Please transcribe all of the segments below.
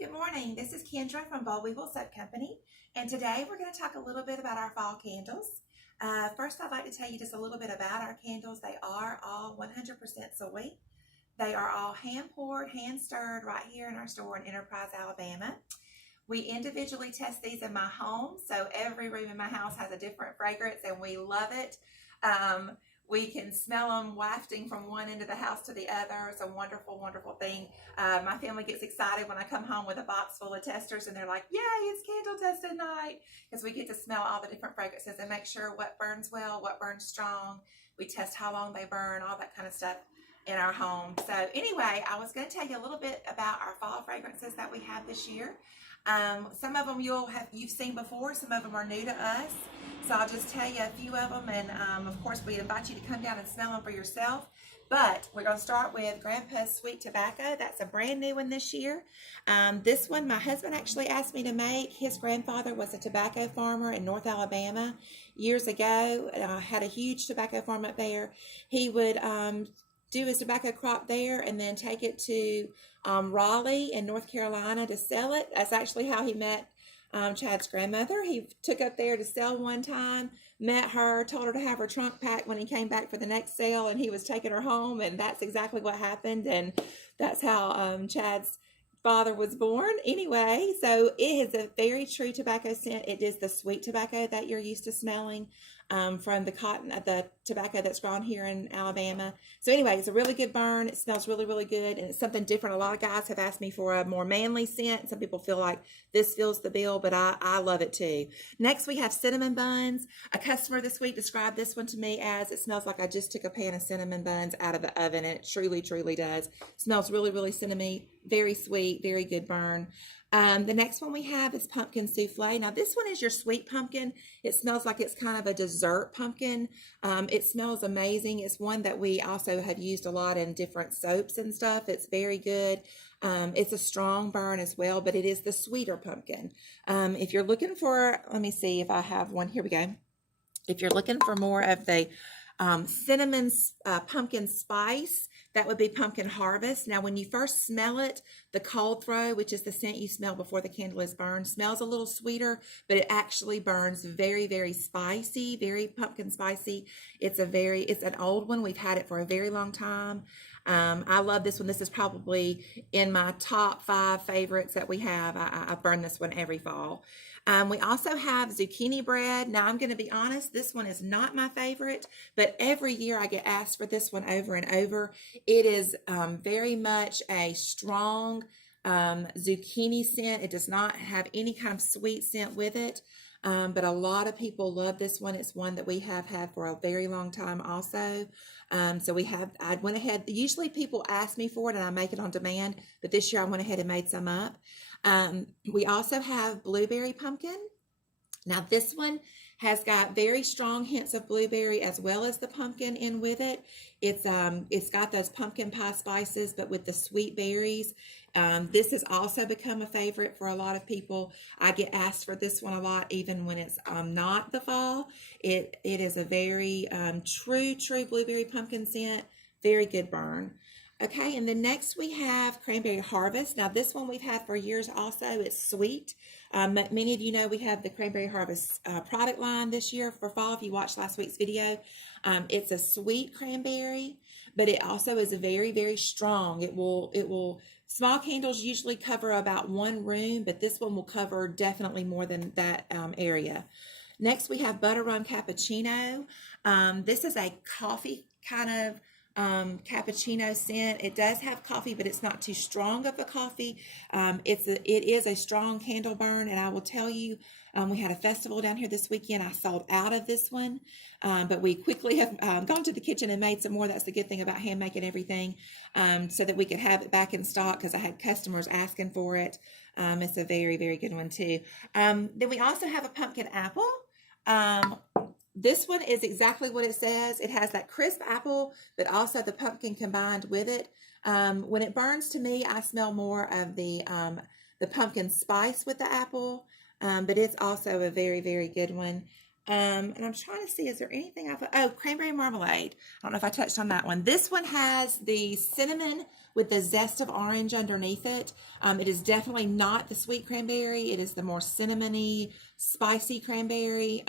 Good morning. This is Kendra from Boll Weevil Soap Company, and today we're going to talk a little bit about our fall candles. First, I'd like to tell you just a little bit about our candles. They are all 100% soy. They are all hand poured, hand stirred right here in our store in Enterprise, Alabama. We individually test these in my home, so every room in my house has a different fragrance, and we love it. We can smell them wafting from one end of the house to the other. It's a wonderful, wonderful thing. My family gets excited when I come home with a box full of testers and they're like, yay, it's candle testing night, because we get to smell all the different fragrances and make sure what burns well, what burns strong. We test how long they burn, all that kind of stuff in our home. So anyway, I was going to tell you a little bit about our fall fragrances that we have this year. Some of them you've seen before, some of them are new to us. So I'll just tell you a few of them, and of course we invite you to come down and smell them for yourself. But we're going to start with Grandpa's Sweet Tobacco. That's a brand new one this year. This one my husband actually asked me to make. His grandfather was a tobacco farmer in North Alabama years ago. Had a huge tobacco farm up there. He would do his tobacco crop there and then take it to Raleigh in North Carolina to sell it. That's actually how he met Chad's grandmother. He took up there to sell one time, met her, told her to have her trunk packed when he came back for the next sale, and he was taking her home, and that's exactly what happened, and that's how Chad's father was born. Anyway, so it is a very true tobacco scent. It is the sweet tobacco that you're used to smelling from the tobacco that's grown here in Alabama. So anyway, it's a really good burn. It smells really, really good, and it's something different. A lot of guys have asked me for a more manly scent. Some people feel like this fills the bill, but I love it too. Next, we have cinnamon buns. A customer this week described this one to me as, it smells like I just took a pan of cinnamon buns out of the oven, and it truly, truly does. It smells really, really cinnamony, very sweet, very good burn. The next one we have is pumpkin souffle. Now this one is your sweet pumpkin. It smells like it's kind of a dessert pumpkin. It smells amazing. It's one that we also have used a lot in different soaps and stuff. It's very good. It's a strong burn as well, but it is the sweeter pumpkin. If you're looking for, let me see if I have one. Here we go. If you're looking for more of the cinnamon pumpkin spice, that would be Pumpkin Harvest. Now, when you first smell it, the cold throw, which is the scent you smell before the candle is burned, smells a little sweeter, but it actually burns very, very spicy, very pumpkin spicy. It's an old one. We've had it for a very long time. I love this one. This is probably in my top 5 favorites that we have. I burn this one every fall. We also have zucchini bread. Now, I'm going to be honest, this one is not my favorite, but every year I get asked for this one over and over. It is very much a strong zucchini scent. It does not have any kind of sweet scent with it, but a lot of people love this one. It's one that we have had for a very long time also. So I went ahead, usually people ask me for it and I make it on demand, but this year I went ahead and made some up. We also have blueberry pumpkin. Now this one has got very strong hints of blueberry as well as the pumpkin in with it. It's got those pumpkin pie spices, but with the sweet berries. This has also become a favorite for a lot of people. I get asked for this one a lot, even when it's not the fall. It is a very true blueberry pumpkin scent. Very good burn. Okay, and then next we have Cranberry Harvest. Now this one we've had for years also. It's sweet. Many of you know we have the Cranberry Harvest product line this year for fall. If you watched last week's video, it's a sweet cranberry, but it also is a very, very strong. Small candles usually cover about one room, but this one will cover definitely more than that area. Next we have Butter Rum Cappuccino. This is a coffee kind of cappuccino scent. It does have coffee, but it's not too strong of a coffee. It is a strong candle burn, and I will tell you, we had a festival down here this weekend. I sold out of this one, but we quickly have gone to the kitchen and made some more. That's the good thing about hand making everything, so that we could have it back in stock because I had customers asking for it. It's a very, very good one too. Then we also have a pumpkin apple. This one is exactly what it says. It has that crisp apple, but also the pumpkin combined with it. When it burns, to me, I smell more of the pumpkin spice with the apple, but it's also a very, very good one. And I'm trying to see, is there anything oh, cranberry marmalade. I don't know if I touched on that one. This one has the cinnamon with the zest of orange underneath it. It is definitely not the sweet cranberry. It is the more cinnamony, spicy cranberry.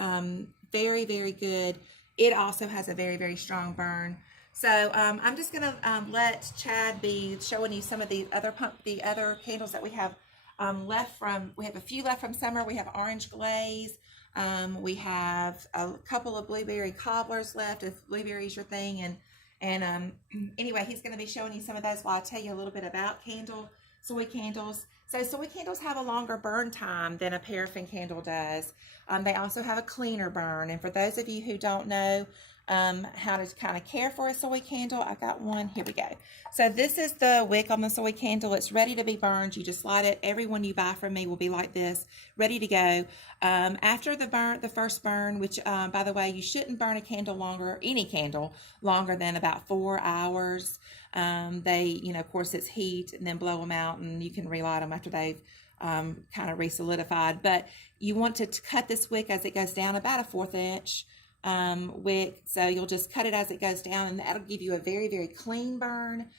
Very, very good. It also has a very, very strong burn. So I'm just gonna let Chad be showing you some of the other candles that we have left from. We have a few left from summer. We have orange glaze. We have a couple of blueberry cobblers left if blueberry's your thing. And anyway, he's going to be showing you some of those while I tell you a little bit about soy candles. So soy candles have a longer burn time than a paraffin candle does. They also have a cleaner burn. And for those of you who don't know how to kind of care for a soy candle, I got one. Here we go. So this is the wick on the soy candle. It's ready to be burned. You just light it. Every one you buy from me will be like this, ready to go. After the first burn, which by the way, you shouldn't burn any candle longer than about 4 hours. Of course it's heat, and then blow them out and you can relight them after they've kind of re-solidified. But you want to cut this wick as it goes down about a 1/4 inch wick. So you'll just cut it as it goes down, and that'll give you a very, very clean burn.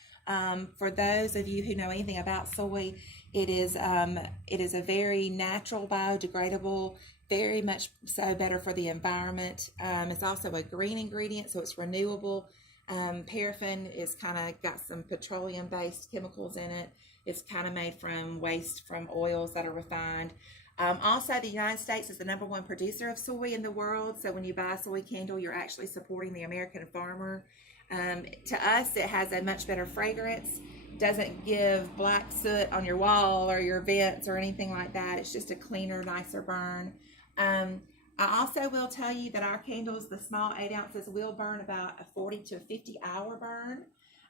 For those of you who know anything about soy, it is a very natural, biodegradable, very much so better for the environment. It's also a green ingredient, so it's renewable. Paraffin is kind of got some petroleum-based chemicals in it. It's kind of made from waste from oils that are refined. Also, the United States is the #1 producer of soy in the world. So when you buy a soy candle, you're actually supporting the American farmer. To us, it has a much better fragrance. Doesn't give black soot on your wall or your vents or anything like that. It's just a cleaner, nicer burn. I also will tell you that our candles, the small 8 ounces, will burn about a 40 to 50 hour burn.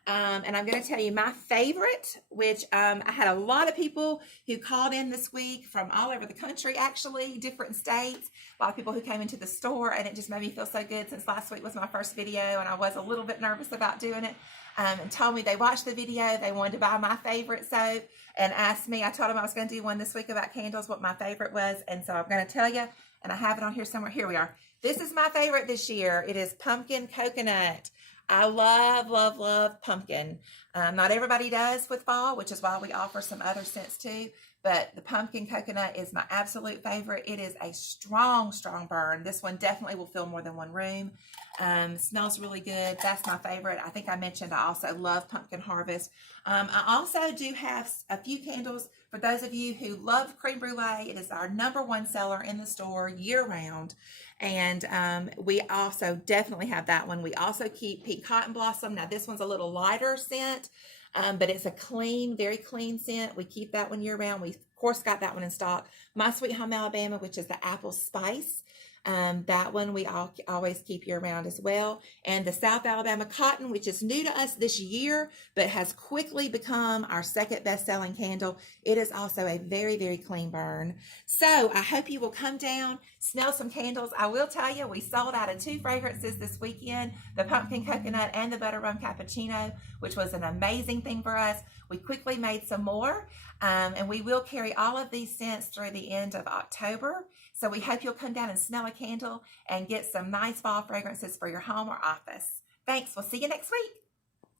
And I'm going to tell you my favorite, which I had a lot of people who called in this week from all over the country, actually, different states. A lot of people who came into the store, and it just made me feel so good since last week was my first video, and I was a little bit nervous about doing it. And told me they watched the video, they wanted to buy my favorite soap, and asked me. I told them I was going to do one this week about candles, what my favorite was, and so I'm going to tell you, and I have it on here somewhere. Here we are. This is my favorite this year. It is pumpkin coconut. I love, love, love pumpkin. Not everybody does with fall, which is why we offer some other scents too. But the pumpkin coconut is my absolute favorite. It is a strong, strong burn. This one definitely will fill more than one room. Smells really good. That's my favorite. I think I mentioned I also love pumpkin harvest. I also do have a few candles for those of you who love creme brulee. It is our #1 seller in the store year round. And we also definitely have that one. We also keep pink cotton blossom. Now this one's a little lighter scent, but it's a clean, very clean scent. We keep that one year round. We of course got that one in stock. My Sweet Home Alabama, which is the apple spice. That one we always keep year round as well. And the South Alabama cotton, which is new to us this year, but has quickly become our second best-selling candle. It is also a very, very clean burn. So I hope you will come down, smell some candles. I will tell you, we sold out of 2 fragrances this weekend, the pumpkin coconut and the butter rum cappuccino, which was an amazing thing for us. We quickly made some more, and we will carry all of these scents through the end of October. So we hope you'll come down and smell a candle and get some nice fall fragrances for your home or office. Thanks. We'll see you next week.